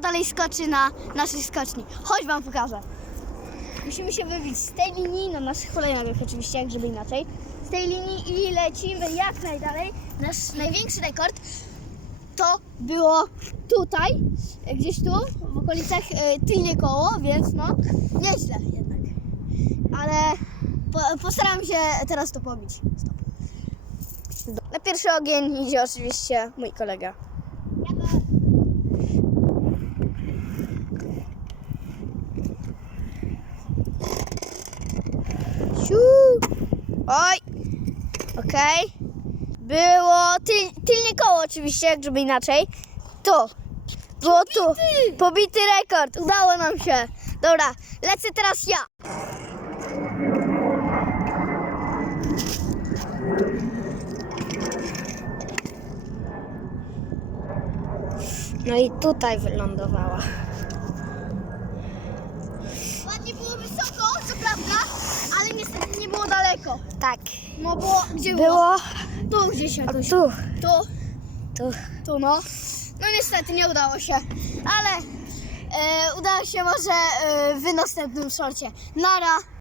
dalej skoczy na naszej skoczni. Chodź wam pokażę. Musimy się wybić z tej linii na naszych hulajnogach oczywiście, jak żeby inaczej. Z tej linii i lecimy jak najdalej. Nasz największy rekord to było tutaj, gdzieś tu, w okolicach e, tylnie koło, więc no, nieźle jednak. Ale po, postaram się teraz to pobić. Stop. Na pierwszy ogień idzie oczywiście mój kolega. Siu. Oj. Okej. Było tyl, tylnie koło oczywiście, jak żeby inaczej. Tu. Było tu. Pobity rekord. Udało nam się. Dobra, lecę teraz ja. No i tutaj wylądowała. Ładnie było wysoko, co prawda, ale niestety nie było daleko. Tak. No bo gdzie było? Tu gdzieś jakoś. Tu. Tu. Tu. Tu no. No niestety nie udało się, ale e, udało się może e, w następnym szorcie. Nara.